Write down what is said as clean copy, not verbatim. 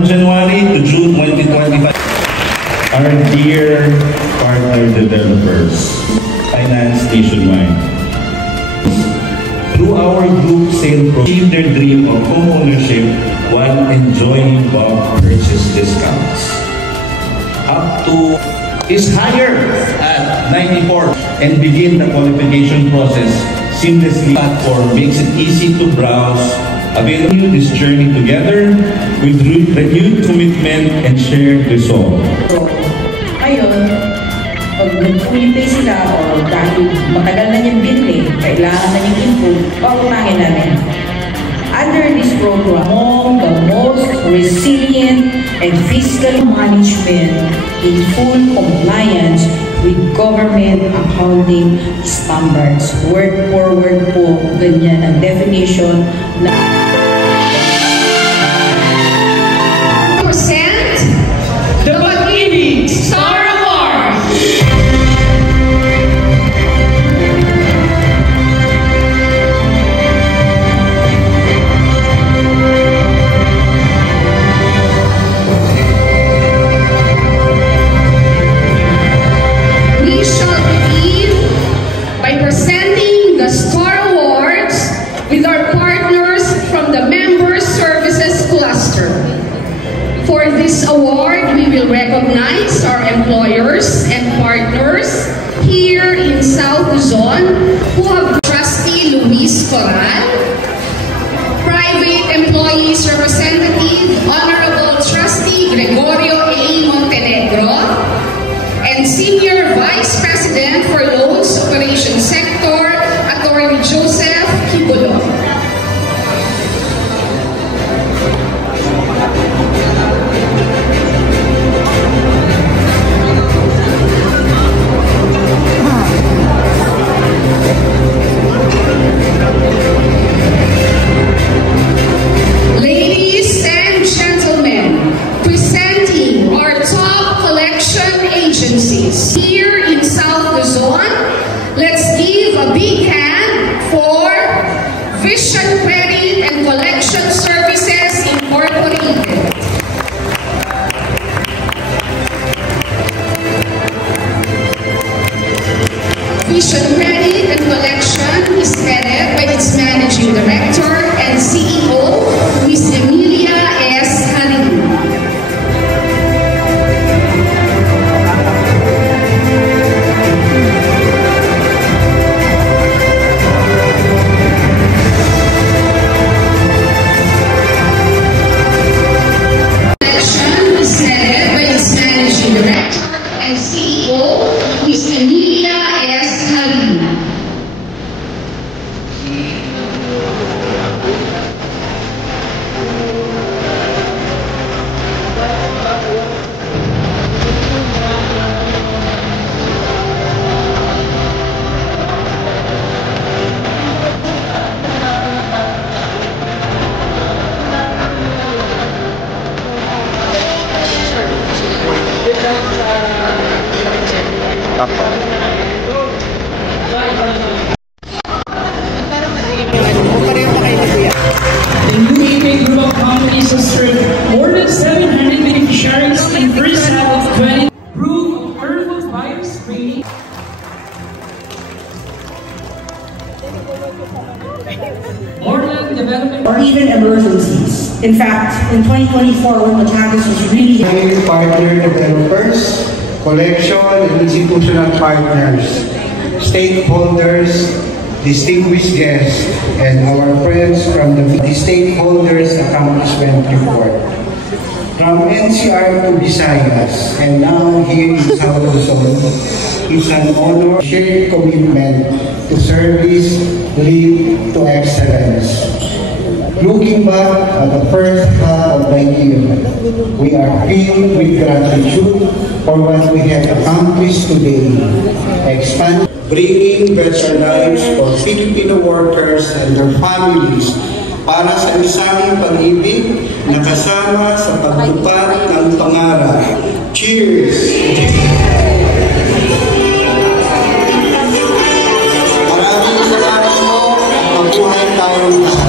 from January to June 2025. Our dear partner developers, Finance Nationwide. Through our group sale program, achieve their dream of homeownership while enjoying bulk purchase discounts. Up to is higher at 94 and begin the qualification process seamlessly. Platform makes it easy to browse. Avail this journey together with renewed commitment and shared resolve. So, ngayon, pag nag-communicate sila o dahil matagal na niyang binili, kailangan na niyang improve, pautangin namin. Under this program, among the most resilient and fiscal management in full compliance with government accounting standards. Word for word po, ganyan ang definition na the Pag-ibig Star Award. We shall begin by presenting the Star Awards with our partners from the Member Services Cluster. For this award, we will recognize our employers and partners here in South Luzon who have Trustee Luis Coral, Private Employees Representative Honorable Trustee Gregorio A. Montenegro, and Senior Vice President for Loans Operation Sector, Attorney Joseph Kibulo. Ladies and gentlemen, presenting our top collection agencies here in South Luzon, let's give a big hand for Vision Credit and Collection Services Incorporated. Vision Credit and Collection is headed by its Managing Director and CEO, Ms. Emilia S. Halin. Collection is headed by its Managing Director and CEO, Ms. Emilia S. Halin. The UAP group of companies has served more than 700 beneficiaries in first half of 20. Proof of earnable buyers screening. Moreland Development. or even emergencies. In fact, in 2024, when Batangas was really partner developers, collection and institutional partners, stakeholders, distinguished guests, and our friends from the Stakeholders Accomplishment Report. From NCR to Visayas, and now here in South Luzon, it's an honor, shared commitment to service, lead to excellence. Looking back at the first half of the year, we are filled with gratitude for what we have accomplished today. Bringing better lives for Filipino workers and their families para sa isang pag-ibig na kasama sa pagtupad ng pangarap. Cheers! Maraming salamat po. Mabuhay tayong lahat.